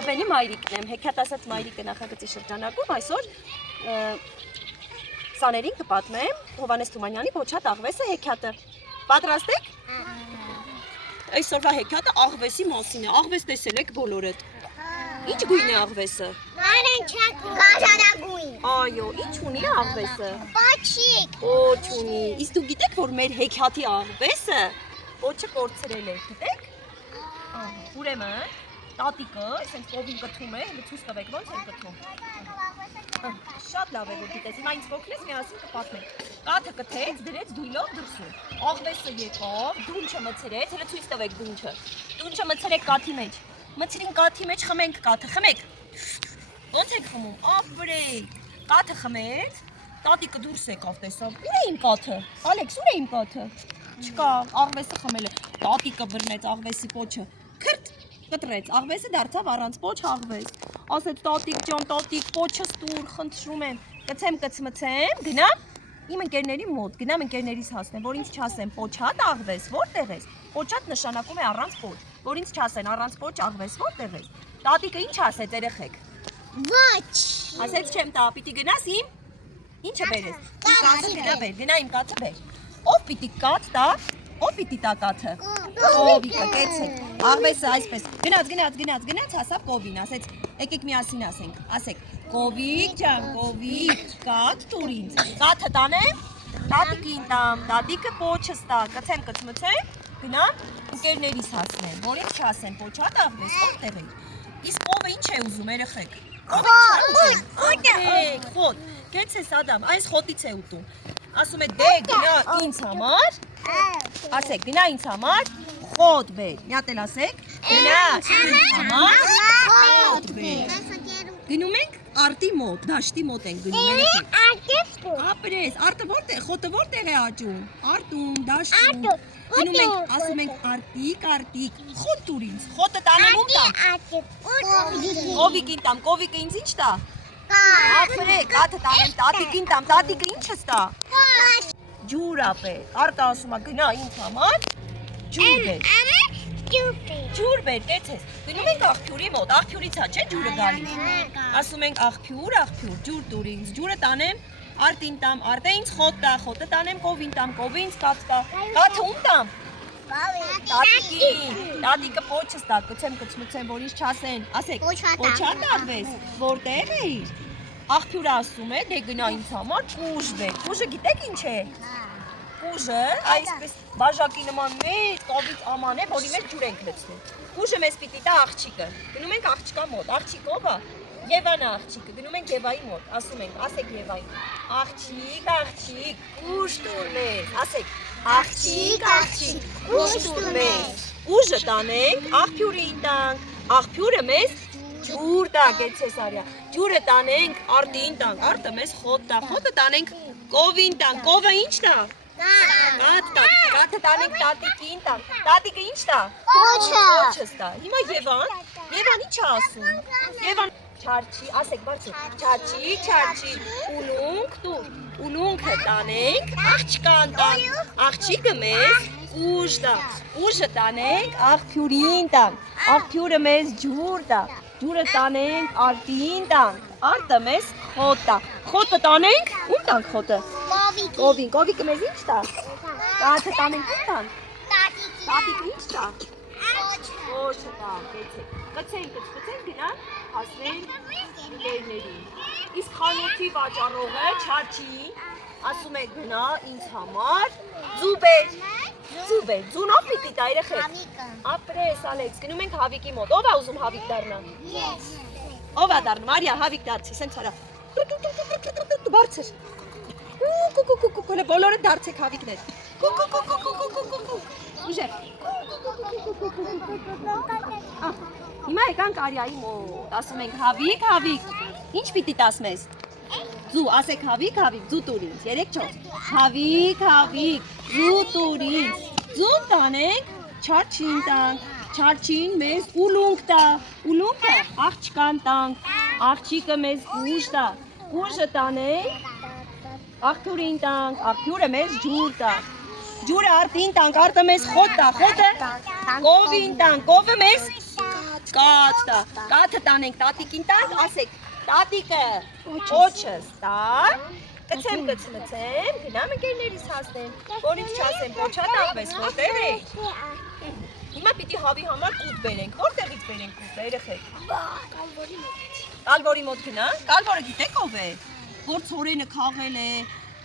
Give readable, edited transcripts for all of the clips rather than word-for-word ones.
Ռուբենի մայրիկն եմ, հեքիաթասաց մայրիկը նախագծի շրջանակում այսօր սաներին կպատմեմ Հովհաննես Թումանյանի Փոչատ աղվեսը հեքիաթը։ Պատրաստ եք։ Այսօրվա հեքիաթը աղվեսի մասին է, աղվես տեսել եք բոլորդ։ Ինչ գույն է աղվեսը։ Գազանագույն։ Այո, ինչ ունի աղվեսը։ Պոչիկ։ Պոչ ունի։ Իսկ դու գիտեք, որ մեր հեքիաթի աղվեսը պոչը կորցրել է, գիտեք։ Ուրեմն տատիկը, այսպես կովին կթում է, ցույց տվեք ոնց է կթում։ Շատ լավ է որ գիտես, հիմա ինձ ողքնես միասին կպատմենք։ Կաթը կթեց, դրեց դույլով դրսում։ Աղվեսը եկավ, դունչը մցրեց, հələ ցույց տվեք դունչը։ Դունչը մցրեք կաթի մեջ։ Մցրին կաթի մեջ, խմենք կաթը, խմեք։ Ոնց եք խմում։ Ապրեք։ Կաթը խմեց, տատիկը դուրս եկավ, տեսավ։ Ուր է իմ կաթը։ Ալեքս, ուր է իմ կաթը։ Չկա, աղվեսը խմել է։ Տատիկը բռնեց աղվեսի պոչը։ Քրտ կտրեց, աղվեսը դարձավ առանց պոչ աղվես։ Ասեց տատիկ ջան, տատիկ, պոչս տուր, խնդրում եմ։ Կցեմ, կցմցեմ, գնամ իմ ընկերների մոտ, գնամ ընկերներիս հասնեմ, որ ինձ չասեն պոչատ աղվես, որտեղ ես։ Պոչատ նշանակում է առանց պոչ, որ ինձ չասեն առանց պոչ աղվես, որտեղ ես։ Տատիկը ինչ ասեց երեխեք։ Ոչ։ Ասեց չեմ տա, պիտի գնաս իմ։ Ինչը բերես։ Կաթը գնա բեր, գնա իմ կաթը բեր։ Ով պիտի կաթ տա, ով պիտի տա կաթը։ Կովիկը, կեցեք։ Աղվեսը այսպես։ Գնաց, հասավ կովին, ասեց, եկեք միասին ասենք, Կովիկ ջան, Կովիկ, կաթ տուր ինձ։ Կաթը տանեմ, տատիկին տամ, տատիկը պոչս տա, կցեմ, կցմցեմ, գնամ ընկերներիս հասնեմ, որ ինձ չասեն պոչատ աղվես, որտեղ է։ Իսկ կովը ինչ է ուզում երեխեք։ Խոտ, կեցես Ադամ, այս խոտից է ուտում։ Ասում է դե գնա ինձ համար, ասեք գնա ինձ համար, խոտ բեր, մի հատ էլ ասեք, գնա ինձ համար, խոտ բեր։ Գնում ենք արտի մոտ, դաշտի մոտ ենք գնում երեխեք։ Ապրես, արտը որտեղ, խոտը որտեղ է աճում։ Արտում, դաշտում։ Գնում ենք, ասում ենք արտիկ, խոտ տուր ինձ, խոտը տանեմ ում տամ։ Կովիկին տամ, կովիկը ինձ ինչ տա։ Ապրեք, կաթը տանեմ տատիկին տամ, տատիկը ինչս տա։ Ջուր ապե, արտը ասում է գնա ինձ համար, ջուր բեր։ Ջուր բեր, կեցես, գնում ենք աղբյուրի մոտ, աղբյուրից հա չէ ջուրը գալիս։ Ասում ենք աղբյուր, ջուր տուր ինձ, ջուրը տանեմ, արտին տամ, արտը ինձ խոտ տա, խոտը տանեմ կովին տամ, կովը ինձ կաթ տա, կաթը ում տամ։ Տատիկին, տատիկը պոչս տա, կցեմ, կցմցեմ, որ ինձ չասեն, ասեք, պոչատ աղվես, որտեղ էիր։ Աղբյուրը ասում է, դե գնա ինձ համար կուժ բեր, կուժը գիտեք ինչ է։ Կուժը այսպես բաժակի նման մեծ կավից աման է, որի մեջ ջուր ենք լցնում։ Կուժը մեզ պիտի տա աղջիկը, գնում ենք աղջկա մոտ, աղջիկ ով է։ Եվան է աղջիկը, գնում ենք Եվայի մոտ, ասում ենք, ասեք Եվային, աղջիկ, կուժ տուր մեզ, ասեք, աղջիկ, կուժ տուր մեզ, կուժը տանենք, աղբյուրին տանք, աղբյուրը մեզ ջուր տա, գեցես արյա, ջուրը տանենք, արտին տանք, արտը մեզ խոտ տա, խոտը տանենք, կովին տանք, կովը ինչ տա, կաթը տանենք տատիկին տանք, տատիկը ինչ տա, պոչս տա, հիմա Եվան ինչ է ասում, Եվան չարչի, ասեք բարձր, չարչի, ուլունք տուր, ուլունքը տանենք, աղջկան տանք, աղջիկը մեզ կուժ տա, կուժը տանենք, աղբյուրին տանք, աղբյուրը մեզ ջուր տա, ջուրը տանենք, արտին տանք, արտը մեզ խոտ տա, խոտը տանենք, ում տանք խոտը, կովիկը մեզ ինչ տա, կաթը տանենք ում տանք, տատիկը ինչ տա, Պոչը տա, կցենք, գնա, հասնենք ընկերներին, իսկ խանութի վաճառողը չարչի, ասում է գնա ինձ համար, ձու բեր, ձուն ով պիտի տա երեխեք, ապրես Ալեքս, գնում ենք Հավիկի մոտ, ով է ուզում Հավիկ դառնա, ով է դառնում, Արիա Հավիկ դարձի, սենց արա, բարձր, բոլորը դարձեք Հավիկներ, ուժեր, հիմա եկանք Արիայի մոտ, ասում ենք Հավիկ, ինչ պիտի տաս մեզ, ձու, ասեք Հավիկ, ձու տուր ինձ, 3-4, Հավիկ, ձու տուր ինձ, ձուն տանենք, չարչին տանք, չարչին մեզ ուլունք տա, ուլունքը աղջկան տանք, աղջիկը մեզ կուժ տա, կուժը տանենք, աղբյուրին տանք, աղբյուրը մեզ ջուր տա, ջուրը արտին տանք, արտը մեզ խոտ տա, խոտը կովին տանք, կովը մեզ Կաթ տա։ Կաթը տանենք տատիկին տանք, ասեք, տատիկը պոչս տա։ Կցեմ, գնամ ընկերներիս հասնեմ, որից չասեմ, պոչա տաղվես, որտեղ է։ Հիմա պիտի հավի համար կուտ բերենք, որտեղից բերենք կուտը, երեխեք։ Կալվորի մոտ գնանք, Կալվորը գիտեք ով է, որ ցորենը քաղել է,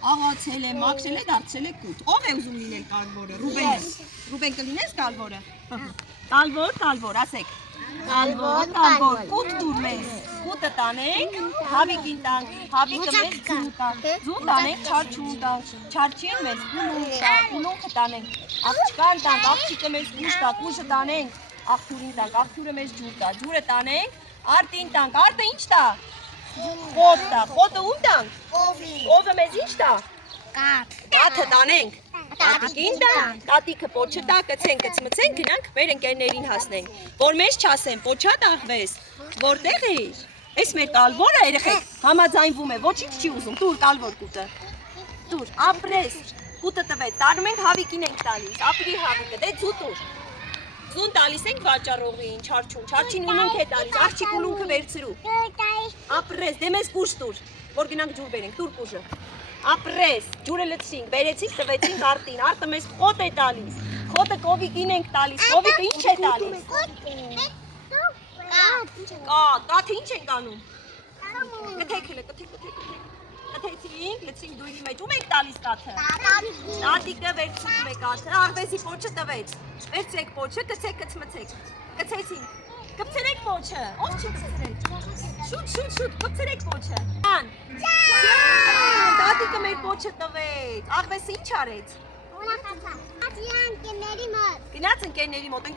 աղացել է, մաքրել է, դարձել է կուտ։ Ով է ուզում լինել Կալվորը, Ռուբենը։ Ռուբեն կլինես Կալվորը։ Կալվոր, ասեք։ Կալվոր, կուտ դուր մեզ, կուտը տանենք, հավիկին տանք, հավիկը մեզ ձուն տանք, ձուն տանենք, չարչուն տանք, չարչին մեզ ուլունքը տանենք, աղջկան տանք, աղջիկը մեզ գուշ տա, գուշը տանենք, աղջուրին տանք, աղջուրը մեզ ջուր տա, ջուրը տանենք, արտին տանք, արտը ինչ տա, խոտ տա, խոտը ում տանք, օվը մեզ ինչ տա, կաթը տանենք, տատիկին տանք, տատիկը պոչը տա, կցենք, գնանք մեր ընկերներին հասնենք, որ մեզ չասեն, պոչա տաղվես, որտեղ էիր, ես մեր Կալվորը երեխեք համաձայնվում է, ոչինչ չի ուզում, տուր Կալվոր կուտը, տուր, ապրես, կուտը տվեց, տանում ենք հավիկին ենք տալիս, ապրի հավիկը, դե ձու տուր, ձուն տալիս ենք վաճառողին, չարչին ուլունք է տալիս, աղջիկ ուլունքը վերցրու, ապրես, դե մեզ կուշ տուր, որ գնանք ջուր բերենք, տուր կուշը, ապրես, ջուրը լցրինք, բերեցինք, տվեցինք արտին, արտը մեզ խոտ է տալիս, խոտը կովիկին ենք տալիս, կովիկը ինչ է տալիս, կաթը ինչ ենք անում, կթեք հլը, կթեցինք, լցրինք դույրի մեջ, ում ենք տալիս կաթը, տատիկը վերցնում է կաթը, աղվեսի պոչը տվեց, վերցրեք պոչը, կցեք, կցեցինք, կպցրեք պոչը, ով չի կպցրեք, շուտ, կպցրեք պոչը, տատիկը մեր պոչը տվեց, աղվեսը ինչ արեց, գնաց ընկերների մոտ,